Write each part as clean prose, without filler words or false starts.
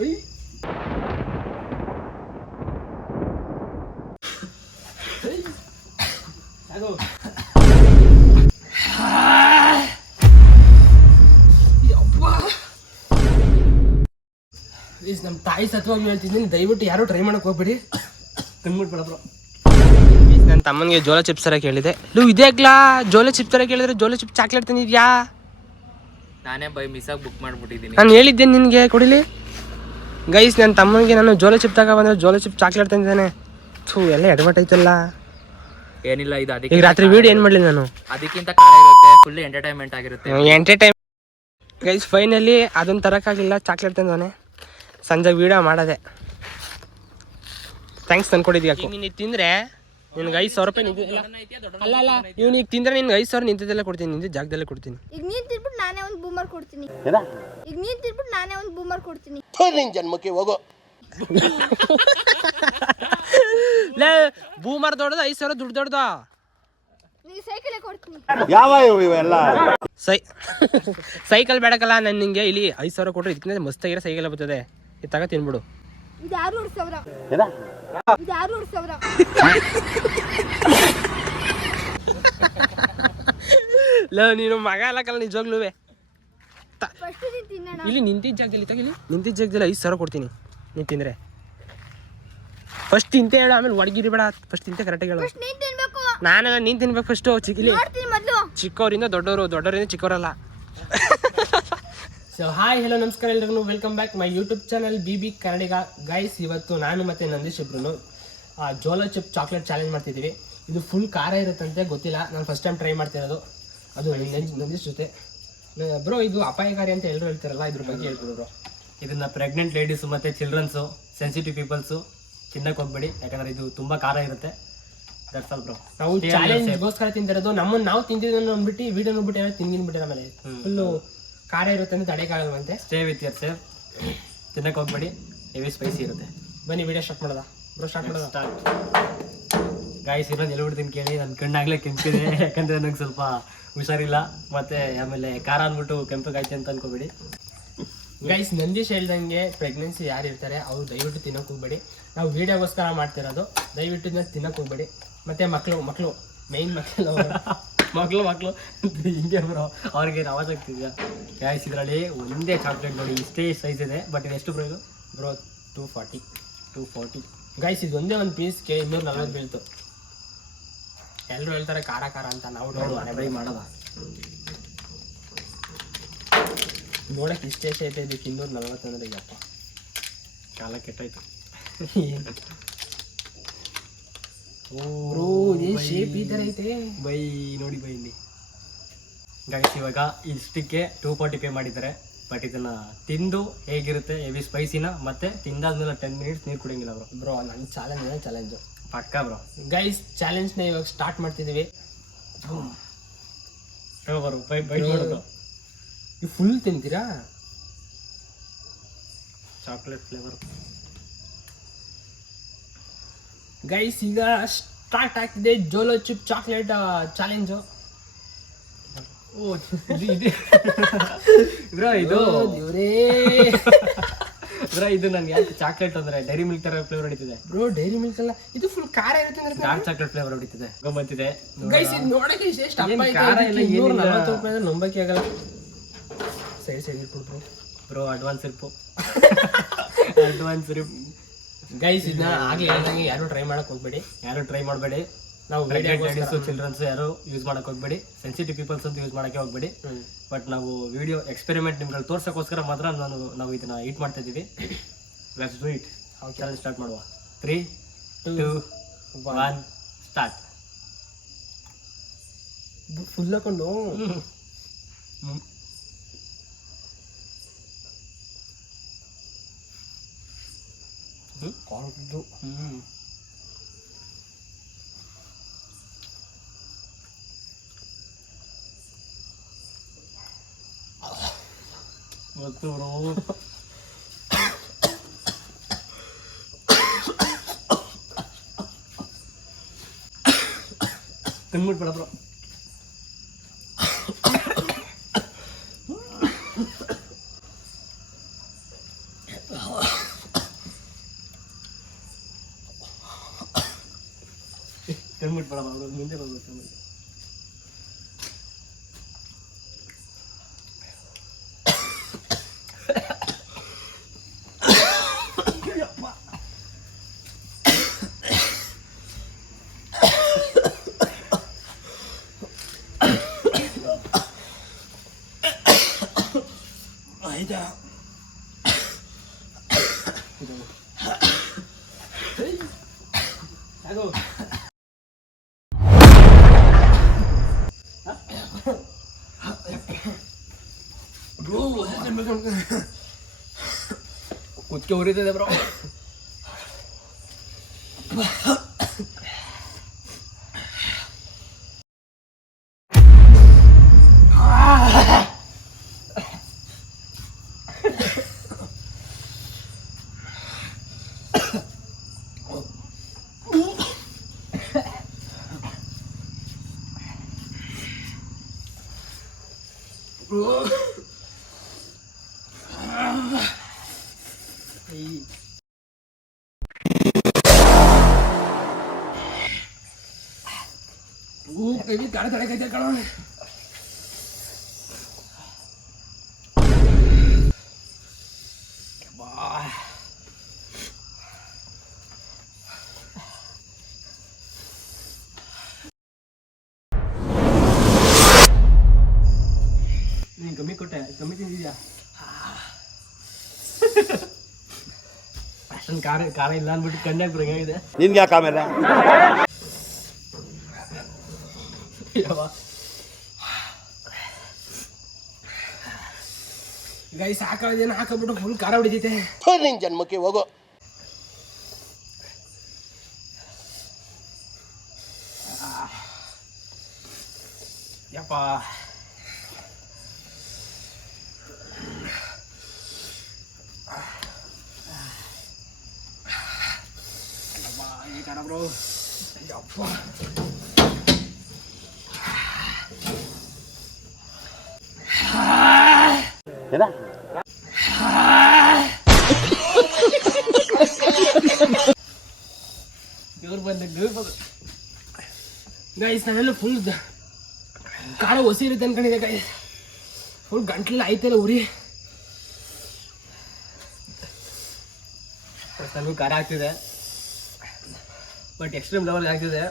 ನಮ್ಮ ತಾಯಿ ಸತ್ವಾಗಿ ಹೇಳ್ತಿದ್ದೀನಿ, ದಯವಿಟ್ಟು ಯಾರು ಟ್ರೈ ಮಾಡಕ್ ಹೋಗ್ಬೇಡಿ. ಕಣ್ಬಿಟ್ಬೇಡ ಬ್ರೋ. ನನ್ನ ತಮ್ಮನಿಗೆ ಜೋಳ ಚಿಪ್ಸ್ ತರ ಕೇಳಿದೆ. ಇದೇಗ್ಲಾ ಜೋಳ ಚಿಪ್ಸ್ ತರ ಕೇಳಿದ್ರೆ ಜೋಳ ಚಿಪ್ಸ್ ಚಾಕ್ಲೇಟ್ ತಂದಿದ್ಯಾ? ನಾನೇ ಬೈ ಮಿಸ್ಸಾಗಿ ಬುಕ್ ಮಾಡ್ಬಿಟ್ಟಿದ್ದೀನಿ. ನಾನು ಹೇಳಿದ್ದೇನೆ ನಿನಗೆ ಕೊಡಿಲಿ. ಗೈಸ್ ನನ್ನ ತಮ್ಮನಿಗೆ ನಾನು ಜೋಳ ಚಿಪ್ ತಗೋ ಬಂದ್ರೆ ಜೋಳ ಚಿಪ್ ಚಾಕ್ಲೇಟ್ ತಂದಿದ್ದಾನೆ. ಎಲ್ಲ ಎಡವಟ್ ಐತಲ್ಲ. ಏನಿಲ್ಲ, ಇದು ಅದಕ್ಕೆ ಈಗ ರಾತ್ರಿ ವಿಡಿಯೋ ಏನು ಮಾಡಲಿ ನಾನು, ಅದಕ್ಕಿಂತ ಕಾರ ಇರುತ್ತೆ, ಫುಲ್ ಎಂಟರ್ಟೈನ್ಮೆಂಟ್ ಆಗಿರುತ್ತೆ. ಗೈಸ್ ಫೈನಲಿ ಅದನ್ನ ತರಕ್ಕಾಗಿಲ್ಲ, ಚಾಕ್ಲೇಟ್ ತಂದವನೆ. ಸಂಜೆ ವಿಡಿಯೋ ಮಾಡೋದೆ. ಥ್ಯಾಂಕ್ಸ್ ತಂದ್ಕೊಡಿದ್ಯಾ. ನೀನು ತಿಂದರೆ ನಿನ್ಗೆ 5,000 ರೂಪಾಯಿ ಅಲ್ಲ ಇವ್ನಿಗೆ ತಿಂದ್ರೆ ನಿನ್ಗೆ 5,000 ನಿಂತಿದ್ದೆಲ್ಲ ಕೊಡ್ತೀನಿ, ನಿಂತ ಜಾಗದಲ್ಲೇ ಕೊಡ್ತೀನಿ. ಈಗ ನೀನು ತಿನ್ಬಿಟ್ಟು ನಾನೇ ಒಂದು ಬೂಮರ್ ಕೊಡ್ತೀನಿ. ನಿನ್ ಜನ್ಮಕ್ಕೆ ಹೋಗೋ. ಬೂಮರ್ ದೊಡ್ಡದ 5,000 ದುಡ್ಡು ದೊಡ್ಡದ. ಸೈಕಲ್ ಕೊಡ್ತೀನಿ. ಯಾವ ಇವೆಲ್ಲ ಸೈಕಲ್ ಬೇಡಕಲ್ಲ, ನಾನು ನಿಂಗೆ ಇಲ್ಲಿ 5,000 ಕೊಟ್ಟರೆ ಇದಕ್ಕಿಂತ ಮಸ್ತಾಗಿರೋ ಸೈಕಲ್ ಬರ್ತದೆ, ಇದು ತಗೋ ತಿನ್ಬಿಡು. ಇದು 6,000. ನೀನು ಮಗ ಅಲ್ಲಕಲ್ಲ ನಿಜವಾಗ್ಲೂ. ಇಲ್ಲಿ ನಿಂತಿದ್ದ ಜಾಗದಲ್ಲಿ ತಗಿಲಿ, ನಿಂತಿದ್ದ ಜಾಗದಲ್ಲಿ 5,000 ಕೊಡ್ತೀನಿ ನೀನು ತಿಂದರೆ. ಫಸ್ಟ್ ತಿಂತೆ ಹೇಳು, ಆಮೇಲೆ ಒಡಗಿರಿ ಬೇಡ. ಫಸ್ಟ್ ತಿಂತೆ ಕರೆಕ್ಟಾಗಿ ಹೇಳು. ನಾನೆಲ್ಲ ನೀನು ತಿನ್ಬೇಕು ಫಸ್ಟು. ಚಿಕ್ಕವರಿಂದ ದೊಡ್ಡವರಿಂದ ಚಿಕ್ಕವರಲ್ಲ. ಸೊ ಹಾಯ್ ಹೆಲೋ ನಮಸ್ಕಾರ ಎಲ್ರಿಗೂ, welcome back my YouTube channel BB Kannadiga. Guys ಇವತ್ತು ನಾನು ಮತ್ತು ನಂದೀಶ್ ಇಬ್ರು ಜೋಳ ಚಿಪ್ ಚಾಕ್ಲೇಟ್ ಚಾಲೆಂಜ್ ಮಾಡ್ತಿದ್ದೀವಿ. ಇದು ಫುಲ್ ಖಾರ ಇರುತ್ತಂತೆ, ಗೊತ್ತಿಲ್ಲ. ನಾನು ಫಸ್ಟ್ ಟೈಮ್ ಟ್ರೈ ಮಾಡ್ತಿರೋದು, ಅದು ನಂದೀಶ್ ಜೊತೆ. ಬ್ರೋ ಇದು ಅಪಾಯಕಾರಿ ಅಂತ ಎಲ್ಲರೂ ಹೇಳ್ತಾರಲ್ಲ, ಇದ್ರ ಬಗ್ಗೆ ಹೇಳ್ಬೋದು ಬ್ರೋ. ಇದನ್ನ ಪ್ರೆಗ್ನೆಂಟ್ ಲೇಡೀಸು ಮತ್ತು ಚಿಲ್ಡ್ರನ್ಸು, ಸೆನ್ಸಿಟಿವ್ ಪೀಪಲ್ಸು ತಿನ್ನಕ್ಕೆ ಹೋಗ್ಬೇಡಿ, ಯಾಕಂದ್ರೆ ಇದು ತುಂಬ ಖಾರ ಇರುತ್ತೆ. That's all bro. ನಾವು ಚಾಲೆಂಜ್ಗೋಸ್ಕರ ತಿಂತಿರೋದು. ನಮ್ಮನ್ನು ತಿಂತಿದ್ದನ್ನು ಅಂದ್ಬಿಟ್ಟು ವಿಡಿಯೋ ನೋಡ್ಬಿಟ್ಟು ಏನೋ ತಿಂದಿನ್ಬಿಟ್ಟಿರ ಮೇಲೆ ಫುಲ್ಲು ಖಾರ ಇರುತ್ತೆ ಅಂತ ತಡೆಯಕ್ಕಾಗಲ್ವಂತೆ. ಸ್ಟೇ ವಿತ್ ಯರ್ ಸೇಫ್, ತಿನ್ನಕ್ಕೆ ಹೋಗ್ಬೇಡಿ, ಹೆವಿ ಸ್ಪೈಸಿ ಇರುತ್ತೆ. ಬನ್ನಿ ವಿಡಿಯೋ ಸ್ಟಾರ್ಟ್ ಮಾಡೋದಾ ಬ್ರೋ? ಸ್ಟಾರ್ಟ್. ಗಾಯ್ಸ್ ಇರೋದು ಎಲ್ಬಿಡ್ತೀನಿ ಕೇಳಿ, ನನ್ನ ಕಣ್ಣಾಗಲೇ ಕೆಂಪಿದೆ, ಯಾಕಂದರೆ ನನಗೆ ಸ್ವಲ್ಪ ಹುಷಾರಿಲ್ಲ, ಮತ್ತು ಆಮೇಲೆ ಖಾರ ಅಂದ್ಬಿಟ್ಟು ಕೆಂಪಗಾಯ್ತು ಅಂತ ಅನ್ಕೋಬೇಡಿ. ಗೈಸ್ ನಂದೀಶ್ ಹೇಳ್ದಂಗೆ ಪ್ರೆಗ್ನೆನ್ಸಿ ಯಾರು ಇರ್ತಾರೆ ಅವ್ರು ದಯವಿಟ್ಟು ತಿನ್ನೋಕೆ ಹೋಗ್ಬೇಡಿ. ನಾವು ವೀಡಿಯೋಗೋಸ್ಕರ ಮಾಡ್ತಿರೋದು, ದಯವಿಟ್ಟು ತಿನ್ನೋಕೆ ಹೋಗ್ಬೇಡಿ. ಮತ್ತು ಮಕ್ಕಳು ಮೇಯ್ನ್ ಮಕ್ಕಳು ಹಿಂಗೆ ಬ್ರೋ, ಅವ್ರಿಗೆ ಆವಾಜ್ ಆಗ್ತಿದ್ಯಾ? ಗೈಸ್ ಇದರಲ್ಲಿ ಒಂದೇ ಚಾಕ್ಲೇಟ್ ನೋಡಿ ಇಷ್ಟೇ ಸೈಜ್ ಇದೆ, ಬಟ್ ಇದು ಎಷ್ಟು ಬ್ರೋ? ಇದು ಬ್ರೋ 240. ಗೈಸ್ ಇದು ಒಂದೇ ಒಂದು ಪೀಸ್ಗೆ 240 ಬೀಳ್ತು. ಎಲ್ಲರೂ ಹೇಳ್ತಾರೆ ಖಾರ ಅಂತ, ನಾವು ಬೈ ಮಾಡೋದ ನೋಡಕ್ಕೆ ಇಷ್ಟೇ ಐತೆ. ಇದಕ್ಕೆ 240 ಅಂದರೆ ಯಪ್ಪ ಕಾಲ ಕೆಟ್ಟಾಯ್ತು. ಶೇಪ್ ಈ ಥರ ಐತೆ ಬೈ, ನೋಡಿ ಬೈ ಇಲ್ಲಿ. ಗೈಸ್ ಇವಾಗ ಇಷ್ಟಕ್ಕೆ 240 ಪೇ ಮಾಡಿದ್ದಾರೆ, ಬಟ್ ಇದನ್ನ ತಿಂದು ಹೇಗಿರುತ್ತೆ ಹೆವಿ ಸ್ಪೈಸಿನ, ಮತ್ತೆ ತಿಂದಾದ್ಮೇಲೆ 10 ಮಿನಿಟ್ಸ್ ನೀರು ಕುಡಿಯಂಗಿಲ್ಲ ಬ್ರೋ. ನನ್ನ ಚಾಲೆಂಜು ಪಕ್ಕ ಬ್ರೋ. ಗೈಸ್ ಚಾಲೆಂಜ್ನ ಇವಾಗ ಸ್ಟಾರ್ಟ್ ಮಾಡ್ತಿದ್ದೀವಿ. ಬೈಟ್ ಮಾಡೋದು. ನೀವು ಫುಲ್ ತಿಂತೀರಾ? Chocolate flavour. ಗೈಸ್ ಈಗ ಸ್ಟಾರ್ಟ್ ಆಗ್ತಿದೆ Jolo chip chocolate challenge. Bro ಇದು ಬ್ರೋ, ಇದು ನನ್ಗೆ ಯಾಕೆ ಚಾಕ್ಲೇಟ್ ಅಂದ್ರೆ ಡೈರಿ ಮಿಲ್ಕ್ ತರ ಫ್ಲೇವರ್ ಹೊಡಿತಿದೆ ಬ್ರೋ. ಡೈರಿ ಮಿಲ್ಕ್ ಅಲ್ಲ, ಇದು ಫುಲ್ ಖಾರ ಇರುತ್ತೆ ಅಂದ್ರೆ ಡಾರ್ಕ್ ಚಾಕ್ಲೇಟ್ ಫ್ಲೇವರ್ ಹೊಡಿತಿದೆ. ಬಂತಿದೆ ಗೈಸ್, ಇದು ನೋಡಕ್ಕೆ ಎಷ್ಟು ಅಪ್ಪ ಇದೆ. ಖಾರ ಇಲ್ಲ, 240 ರೂಪಾಯಿ ಅಂದ್ರೆ ನಂಬಕ್ಕೆ ಆಗಲ್ಲ. ಸೈಡ್ ಇಟ್ಬಿಟ್ಟು ಬ್ರೋ ಅಡ್ವಾನ್ಸ್ ಇರ್ಪು. ಗೈಸ್ ಇದನ್ನ ಆಗ್ಲೇ ಹೇಳ್ದಂಗೆ ಯಾರು ಟ್ರೈ ಮಾಡಬೇಡಿ. ನಾವು ಲೇಡೀಸು ಚಿಲ್ಡ್ರನ್ಸ್ ಯಾರು ಯೂಸ್ ಮಾಡಕ್ ಹೋಗ್ಬೇಡಿ, ಸೆನ್ಸಿಟಿವ್ ಪೀಪಲ್ಸ್ ಅಂತ ಯೂಸ್ ಮಾಡಕ್ಕೆ ಹೋಗ್ಬೇಡಿ. ಬಟ್ ನಾವು ವಿಡಿಯೋ ಎಕ್ಸ್ಪೆರಿಮೆಂಟ್ ನಿಮ್ಗೆ ತೋರ್ಸಕ್ಕೋಸ್ಕರ ಮಾತ್ರ ನಾವು ಇದನ್ನ ಈಟ್ ಮಾಡ್ತಾ ಇದೀವಿ. Let's do it. Challenge start ಮಾಡುವ. 3, 2, 1 ಸ್ಟಾರ್ಟ್. ಫುಲ್ ಹಾಕೊಂಡು ಗೊತ್ತು ಬ್ರೋ. ತಿನ್ಬಿಟ್ಬೇಡ ಬ್ರೋ. ಕಣ್ಬಿಟ್ಬೇಡ ಮುಂದೆ ಬರ್ಬೇಕು. ಆಯ್ತಾ ಕುಚ್ಚು ಉರಿತದೆ ಬ್ರೋ. ಕೈ ತಡೆ ಕೈ ಕಣ. ನೀನು ಕಮ್ಮಿ ಕೊಟ್ಟೆ, ಕಮ್ಮಿ ತಿಂದಿದ್ಯಾ? ಅಷ್ಟೊಂದು ಖಾರ ಇಲ್ಲ ಅಂದ್ಬಿಟ್ಟು ಕಣ್ಣಾಗ ಬರಂಗಿದೆ. ನಿನ್ಗೆ ಯಾಕೆ ಆಮೇಲೆ ಗೈ ಸಾಕಾದೇನು ಹಾಕಬಿಟ್ಟು ಫುಲ್ ಖಾರ ಹೊಡಿತೈತೆ. ನಿನ್ ಜನ್ಮಕ್ಕೆ ಹೋಗೋ. ಯಪ್ಪ ಖಾರ ಬ್ರೋ. ಯಪ್ಪ ಏನ ದೇವ್ರು ಬಂದು ಗೈಸ್ ನಾನೆಲ್ಲ ಫುಲ್ ಖಾರ ಹೊಸಿ ಇರುತ್ತೆ ಅನ್ಕೊಂಡಿದ್ದೆ ಗೈಸ್. ಫುಲ್ ಗಂಟ್ಲೆಲ್ಲ ಆಯ್ತಲ್ಲ ಉರಿ. ನನಗೂ ಖಾರ ಆಗ್ತಿದೆ, ಬಟ್ ಎಕ್ಸ್ಟ್ರೀಮ್ ಲೆವೆಲ್ ಆಗ್ತಿದೆ,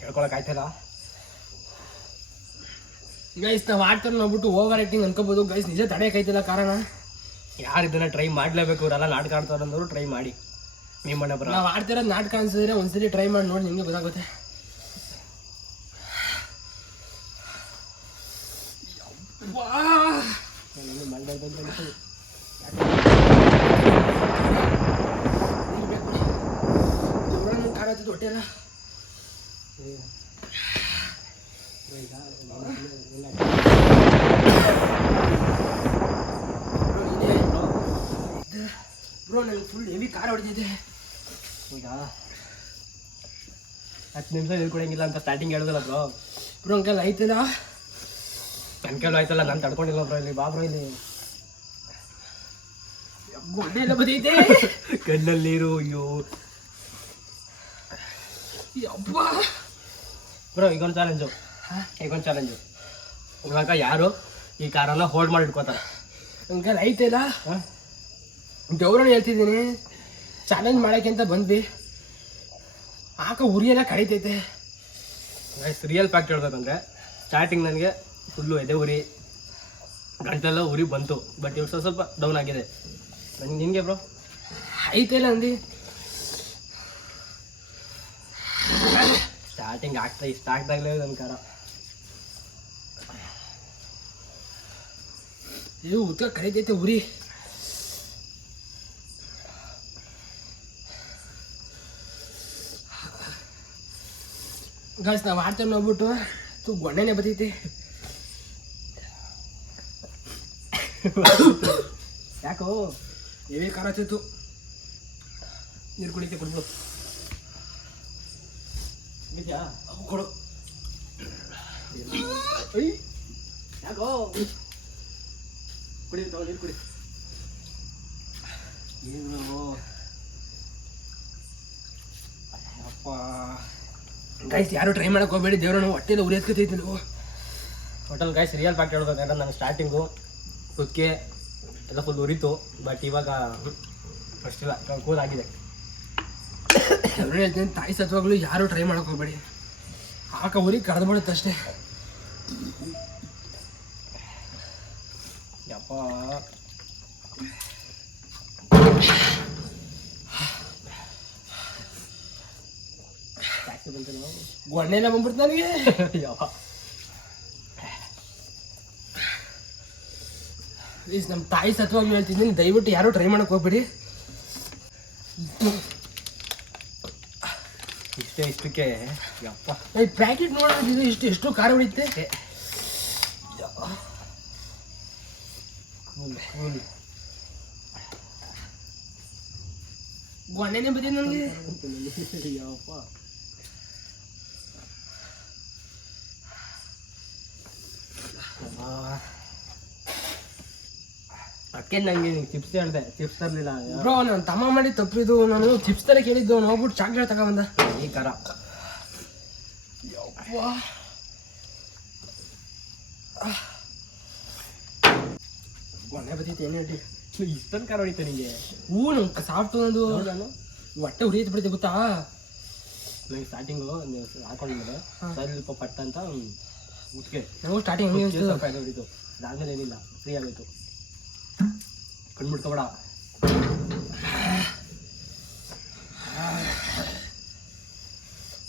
ಹೇಳ್ಕೊಳಕ್ ಆಯ್ತಲ್ಲ. ಗೈಸ್ ನಾವು ಆಡ್ತಾರೆ ನೋಡ್ಬಿಟ್ಟು ಓವರ್ ಆ್ಯಕ್ಟಿಂಗ್ ಅನ್ಕೋಬೋದು ಗೈಸ್. ನಿಜ ತಡೆಯೋಕ್ಕಾಯ್ತಿಲ್ಲ ಕಾರಣ. ಯಾರು ಇದನ್ನ ಟ್ರೈ ಮಾಡಲೇಬೇಕು, ಇವರೆಲ್ಲ ನಾಟಕ ಆಡ್ತಾರಂದ್ರು ಟ್ರೈ ಮಾಡಿ. ನಿಮ್ಮ ಮನೆ ಬರ ನಾವು ಆಡ್ತಿರೋದು ನಾಟಕ ಅನ್ಸಿದ್ರೆ ಒಂದ್ಸರಿ ಟ್ರೈ ಮಾಡಿ ನೋಡಿ, ನಿಮಗೆ ಗೊತ್ತಾಗುತ್ತೆ. ಖಾರ ಹತ್ತಿದ್ದು ಹೊಟ್ಟೆ ಎಲ್ಲ ಬ್ರೋ. ನನಗೆ ಫುಲ್ ಹೆವಿ ಖಾರ ಹೊಡೆದಿದೆ. ಈಗ 10 ನಿಮಿಷ ಹೇಳ್ಕೊಡಂಗಿಲ್ಲ ಅಂತ ಸ್ಟಾರ್ಟಿಂಗ್ ಹೇಳಿದಲ್ಲ ಬ್ರೋ. ಬ್ರೋ ಅಂಕಲ್ ಆಯ್ತಲ್ಲ, ನನ್ನ ಕೈಲೂ ಆಯ್ತಲ್ಲ, ನಾನು ತಡ್ಕೊಂಡಿಲ್ಲ ಬ್ರೋ. ಇಲ್ಲಿ ಬಾ ಬ್ರೋ, ಇಲ್ಲಿ ಗೊಡ್ಡೆ ಎಲ್ಲ ಬದೈತೆ. ಕಣ್ಣಲ್ಲಿ ನೀರು. ಅಯ್ಯೋ ಯಪ್ಪ ಬ್ರೋ, ಈಗೊಂದು ಚಾಲೆಂಜು. ಇವಾಗ ಯಾರು ಈ ಕಾರನ್ನ ಹೋಲ್ಡ್ ಮಾಡಿ ಇಟ್ಕೋತಾರೆ. ಅಂಕಲ್ ಆಯ್ತಲ್ಲ, ದೇವ್ರನ್ನ ಹೇಳ್ತಿದ್ದೀನಿ, ಚಾಲೆಂಜ್ ಮಾಡೋಕ್ಕೆ ಅಂತ ಬಂದ್ವಿ. ಆಕ ಉರಿ ಎಲ್ಲ ಕಡಿತೈತೆ. ರಿಯಲ್ ಫ್ಯಾಕ್ಟ್ ಹೇಳ್ಬೇಕಂದ್ರೆ ಸ್ಟಾರ್ಟಿಂಗ್ ನನಗೆ ಫುಲ್ಲು ಎದೆ ಉರಿ, ಗಂಟೆಲ್ಲ ಉರಿ ಬಂತು. ಬಟ್ ಇವಾಗ ಸ್ವಲ್ಪ ಡೌನ್ ಆಗಿದೆ. ನಿನಗೆ ಬ್ರೋ ಐತಲ್ಲ ಅಂದು ಸ್ಟಾರ್ಟಿಂಗ್ ಇಷ್ಟ ಆಗ್ದಾಗಲೇ ನನ್ನ ಖಾರ. ಇದು ಉತ್ಕ ಕಡಿತೈತೆ ಉರಿ. ಗೈಸ್ ನಾವು ಆಡ್ತಾರೆ ನೋಡ್ಬಿಟ್ಟು ಗೊಣ್ಣೆನೆ ಬರ್ತೈತಿ. ಯಾಕೋ ಹೆವಿ ಖಾರ ಹತ್ತಿತ್ತು. ನೀರು ಕುಡಿಕೆ ಕೊಡ್ಬಿಡು. ಇದೆಯಾ ಕೊಡು. ಯಾಕೋ ಕುಡಿ, ನೀರು ಕುಡಿ. ಗೈಸ್ ಯಾರು ಟ್ರೈ ಮಾಡಕ್ ಹೋಗ್ಬೇಡಿ, ದೇವ್ರನ್ನ ಹೊಟ್ಟೆಲ್ಲ ಉರಿ ಹತ್ಕತೈತಿ ನೀವು. ಹೋಟೆಲ್ ಗೈಸ್ ರಿಯಲ್ ಫ್ಯಾಕ್ಟ್ ಹೇಳ್ಬೇಕಂದ್ರೆ ನಾನು ಸ್ಟಾರ್ಟಿಂಗು ಕುದಕ್ಕೆ ಎಲ್ಲ ಫುಲ್ ಉರಿತು, ಬಟ್ ಇವಾಗ ಅಷ್ಟಿಲ್ಲ, ಕೂಲ್ ಆಗಿದೆ. ಎಲ್ಲರೂ ಹೇಳ್ತೀನಿ, ತಾಯಿ ಸತ್ವಾಗ್ಲೂ ಯಾರು ಟ್ರೈ ಮಾಡಕ್ ಹೋಗ್ಬೇಡಿ, ಆಕ ಉರಿ ಕಡ್ದ್ಬಿಡುತ್ತೆ ಅಷ್ಟೇ. ಯಪ್ಪ ಗೊಣ್ಣೆಲ್ಲ ಬಂದ್ಬಿಡ್ತು ನನಗೆ. ಯಪ್ಪ ಪ್ಲೀಸ್ ನಮ್ಮ ತಾಯಿ ಸತ್ವಾಗ್ಲೂ ಹೇಳ್ತಿದ್ದೀನಿ, ದಯವಿಟ್ಟು ಯಾರು ಟ್ರೈ ಮಾಡಕ್ ಹೋಗ್ಬೇಡಿ. ಇಷ್ಟಕ್ಕೆ ಯಪ್ಪ ಈ ಪ್ಯಾಕೆಟ್ ನೋಡೋದು ಎಷ್ಟು ಖಾರ ಹೊಡಿತೆ. ಗೊಣ್ಣೆನೆ ಬಂದಿದೆ ನನಗೆ. ಯಪ್ಪ ಅದಕ್ಕೆ ನಂಗೆ ಚಿಪ್ಸ್ ಹೇಳಿದೆ, ಚಿಪ್ಸ್ ತರಲಿಲ್ಲ ಬ್ರೋ. ನಾನು ತಮ್ಮ ಮಾಡಿ ತಪ್ಪಿದ್ದು, ನಾನು ಚಿಪ್ಸ್ ತರ ಕೇಳಿದ್ದು, ಅವ್ನು ಹೋಗ್ಬಿಟ್ಟು ಚಾಕ್ಲೇಟ್ ತಗೊಂಬಂದ. ಈ ಖಾರ. ಗೊಣ್ಣೆ ಬತ್ತೈತೆ ಏನು ಹೇಳಿ. ಇಷ್ಟೊಂದು ಖಾರ ಹೊಡಿತೆ ನಿಂಗೆ. ನಂಗೆ ಸಾಫ್ಟ್ ಒಂದು ಹೊಟ್ಟೆ ಉರಿಯತ್ ಬಿಡುತ್ತೆ ಗೊತ್ತಾ. ನಂಗೆ ಸ್ಟಾರ್ಟಿಂಗು ಹಾಕೊಂಡ್ಮೇಲೆ ಸ್ವಲ್ಪ ಪಟ್ಟ ಅಂತ ಮುಚ್ಕೆ ನನಗೂ ಸ್ಟಾರ್ಟಿಂಗ್ ಹಂಗೆ ಅನಿಸ್ತದೆ. ಸ್ವಲ್ಪ ಇದು ಹೊಡಿತು, ಅದಾದ್ಮೇಲೆ ಏನಿಲ್ಲ, ಫ್ರೀ ಆಗೋಯ್ತು. ಕಣ್ಬಿಡ್ಕೊಬೇಡ.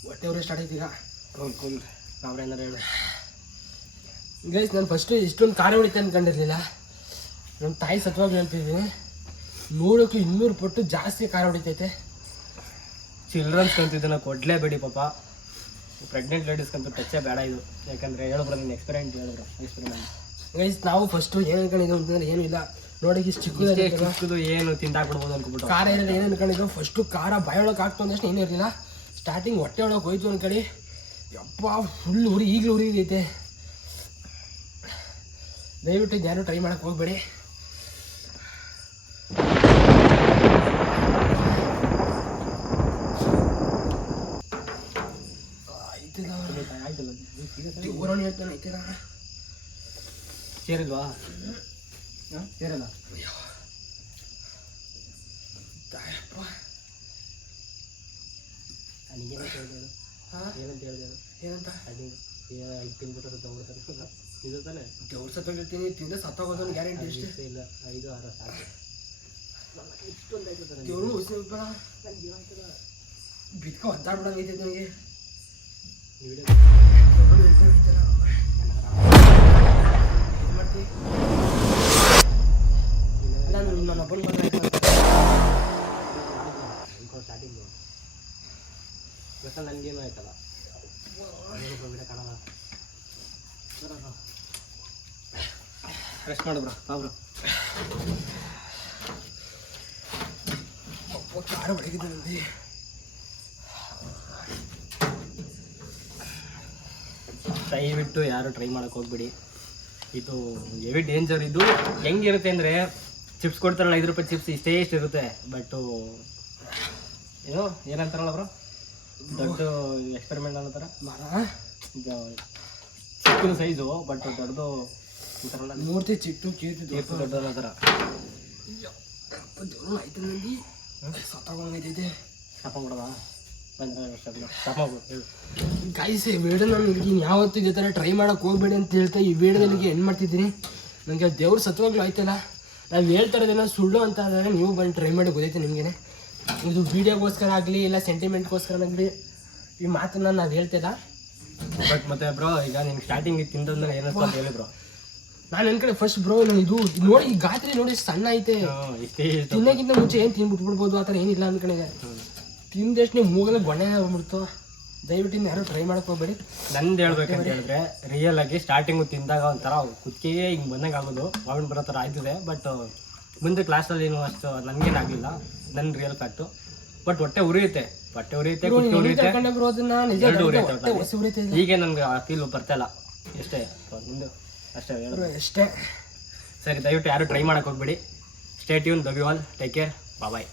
ಹೊಟ್ಟೆ ಉರಿ ಸ್ಟಾರ್ಟ್ ಆಯ್ತು ಈಗ. ಕೂಲ್ ಅವ್ರ ಏನಾರು ಹೇಳು. ಗೈಸ್ ನಾನು ಫಸ್ಟು ಇಷ್ಟೊಂದು ಖಾರ ಹೊಡಿತೆ ಅನ್ಕೊಂಡಿರ್ಲಿಲ್ಲ. ನಮ್ಮ ತಾಯಿ ಸತ್ವಾಗ್ಲೂ ಹೇಳ್ತಿದ್ದೀನಿ, 100ಕ್ಕೆ 200 ಪಟ್ಟು ಜಾಸ್ತಿ ಖಾರ ಹೊಡಿತೈತೆ. ಚಿಲ್ಡ್ರನ್ಸ್ ಅಂತೂ ಇದನ್ನು ಕೊಡಲೇಬೇಡಿ ಪಾಪ. ಪ್ರೆಗ್ನೆಂಟ್ ಲೇಡೀಸ್ಗಂತೂ ಟಚ್ಚೇ ಬೇಡ ಇದು, ಯಾಕಂದರೆ ಹೇಳಿದ್ರು ನೀನು ಎಕ್ಸ್ಪೆರಿಮೆಂಟ್. ಗೈಸ್ ನಾವು ಫಸ್ಟು ಏನು ಅನ್ಕೊಂಡಿದ್ದು ಅಂತಂದ್ರೆ ಏನೂ ಇಲ್ಲ ನೋಡಿ, ಇಷ್ಟು ಚಿಕ್ಕದು ಏನು ತಿಂದಾಕ್ಬಿಡ್ಬೋದು ಅನ್ಕೊಬಿಟ್ಟು. ಖಾರ ಇರಲ್ಲ ಏನು ಅನ್ಕೊಂಡಿದ್ದು. ಫಸ್ಟು ಖಾರ ಬಾಯೊಳಗೆ ಹಾಕ್ತು ಅಂದಷ್ಟು ಏನೂ ಇರಲಿಲ್ಲ. ಸ್ಟಾರ್ಟಿಂಗ್ ಹೊಟ್ಟೆ ಒಳಗೆ ಹೋಯ್ತು ಅನ್ಕೊಳ್ಳಿ, ಯಪ್ಪ ಫುಲ್ ಉರಿ, ಈಗಲೂ ಉರಿದೈತೆ. ದಯವಿಟ್ಟು ಯಾರು ಟ್ರೈ ಮಾಡಕ್ಕೆ ಹೋಗ್ಬೇಡಿ. ಊರನ್ನು ಹೇಳ್ತಾನೆ ಐತಿಲ್ಲ ಸೇರಿಲ್ವಾ? ಸೇರಲ್ಲ. ಏನಂತ ಹೇಳಿದೆ? ಏನಂತ ತಿಂದ್ಬಿಟ್ಟು ತಗೊಳ್ತಾರೆ ಇದು ತಾನೆ. ದೇವ್ರ ಸತ್ತೋಗಿರ್ತೀನಿ, ತಿಂದ್ರೆ ಸತ್ತೋಗೋದೊಂದು ಗ್ಯಾರಂಟಿ ಅಷ್ಟೇ. ಇಲ್ಲ 5-6 ಸಾಕು. ಇಷ್ಟೊಂದು ಆಯ್ತು ದೇವ್ರು ಉಸಿರು ಬಿದ್ಕ ಒದ್ದಾಡ್ಬಿಡಂಗೆ ಐತೈತೆ ನನಗೆ. ಏನು ಮಾಡ್ತೀವಿ? ನಾನು ನನ್ನ ಒಬ್ಬನ ಸ್ಟಾರ್ಟಿಂಗು ಗೊತ್ತಲ್ಲ, ನನಗೇನು ಆಯ್ತಲ್ಲ ಕಾಣಲ್ಲ. ರೆಸ್ಟ್ ಮಾಡು ಬ್ರೋ. ಬ್ರೋ ಖಾರ ಹೊಡಗಿದ್ದೆ ನನಗೆ. ದಯವಿಟ್ಟು ಯಾರು ಟ್ರೈ ಮಾಡೋಕೆ ಹೋಗ್ಬಿಡಿ, ಇದು ಹೆವಿ ಡೇಂಜರ್. ಇದು ಹೆಂಗಿರುತ್ತೆ ಅಂದರೆ, ಚಿಪ್ಸ್ ಕೊಡ್ತಾರಲ್ಲ 5 ರೂಪಾಯಿ ಚಿಪ್ಸ್ ಇಷ್ಟೇ ಇರುತ್ತೆ, ಬಟ್ಟು ಏನಂತಾರಲ್ಲ ಬ್ರೋ, ದೊಡ್ಡ ಎಕ್ಸ್ಪೆರಿಮೆಂಟ್ ಅನ್ನೋ ಥರ ಮರ ಚಿಕ್ಕದು ಸೈಜು, ಬಟ್ ದೊಡ್ಡದು ಅಂತಾರಲ್ಲ, ಮೂರ್ತಿ ಚಿಟ್ಟು ಕೀರ್ತಿ ದೊಡ್ಡ ಅನ್ನೋ ಥರ. ದೇವ್ರು ಆಯ್ತು ನಂದಿ ಸತ್ತೋಗಂಗೈತೈತೆ. ಶಾಪ ಮಾಡೋದ ಶಾಪ ಹೇಳು. ಗಾಯ್ಸ್ ಈ ವಿಡಿಯೋ ನಾನು ನಿಮಗೆ ಯಾವತ್ತೂ ಇದೇ ಥರ ಟ್ರೈ ಮಾಡೋಕೆ ಹೋಗ್ಬೇಡಿ ಅಂತ ಹೇಳ್ತಾ ಈ ವಿಡಿಯೋದಲ್ಲಿ ಎಂಡ್ ಮಾಡ್ತಿದ್ದೀನಿ. ನನಗೆ ದೇವ್ರು ಸತ್ವಾಗ್ಲೂ ಆಯ್ತಲ್ಲ, ನಾವು ಹೇಳ್ತಾ ಇರೋದೇನೋ ಸುಳ್ಳು ಅಂತ ಆದರೆ ನೀವು ಬಂದು ಟ್ರೈ ಮಾಡಿ ಗೊತ್ತೈತೆ ನಿಮಗೇನೆ. ಇದು ವೀಡಿಯೋಗೋಸ್ಕರ ಆಗಲಿ ಇಲ್ಲ ಸೆಂಟಿಮೆಂಟ್ಗೋಸ್ಕರ ಆಗಲಿ ಈ ಮಾತನ್ನು ನಾವು ಹೇಳ್ತಿಲ್ಲ. ಬಟ್ ಮತ್ತೆ ಬ್ರೋ, ಈಗ ನಿಮ್ಗೆ ಸ್ಟಾರ್ಟಿಂಗ್ ತಿಂದ್ರೆ ಏನಂತ ಅಂತ ಹೇಳಿ ಬ್ರೋ. ನಾನು ನನ್ನ ಕಡೆ ಫಸ್ಟ್ ಬ್ರೋ ನಾನು ಇದು ನೋಡಿ, ಈ ಗಾತ್ರೆ ನೋಡಿ ಸಣ್ಣ ಐತೆ. ತಿನ್ನೋಕ್ಕಿಂತ ಮುಂಚೆ ಏನು ತಿನ್ಬಿಟ್ಬಿಡ್ಬೋದು, ಆ ಥರ ಏನಿಲ್ಲ ಅಂದ್ಕೊಂಡಿದೆ. ತಿಂದಷ್ಟು ಮೂಗಲ್ಲ ಗೊಣ್ಣೆ ಬಂದ್ಬಿಡ್ತು. ದಯವಿಟ್ಟು ಯಾರು ಟ್ರೈ ಮಾಡಕ್ಕೆ ಹೋಗ್ಬೇಡಿ. ನಂದು ಹೇಳ್ಬೇಕಂತ ಹೇಳಿದ್ರೆ, ರಿಯಲ್ ಆಗಿ ಸ್ಟಾರ್ಟಿಂಗು ತಿಂದಾಗ ಒಂಥರ ಕುತ್ತಿಗೆ ಹಿಂಗೆ ಬಂದಂಗೆ ಆಗೋದು, ವಾಮಿಟ್ ಬರೋ ಥರ ಆಯ್ತಿದೆ. ಬಟ್ ಮುಂದೆ ಕ್ಲಾಸಲ್ಲಿ ಏನು ಅಷ್ಟು ನನಗೇನಾಗಲಿಲ್ಲ, ನನ್ನ ರಿಯಲ್ ಫ್ಯಾಕ್ಟು. ಬಟ್ ಹೊಟ್ಟೆ ಉರಿಯುತ್ತೆ, ಕುತ್ತಿಗೆ ಉರಿಯುತ್ತೆ, ಎರಡು ಉರಿಯುತ್ತೆ. ಹೀಗೆ ನನಗೆ ಆ ಫೀಲ್ ಬರ್ತಾಯಿಲ್ಲ, ಎಷ್ಟೇ ಮುಂದೆ ಅಷ್ಟೇ ಹೇಳೋದು ಅಷ್ಟೇ. ಸರಿ, ದಯವಿಟ್ಟು ಯಾರು ಟ್ರೈ ಮಾಡೋಕೆ ಹೋಗ್ಬೇಡಿ. Stay tune, love you all, take care. Bye.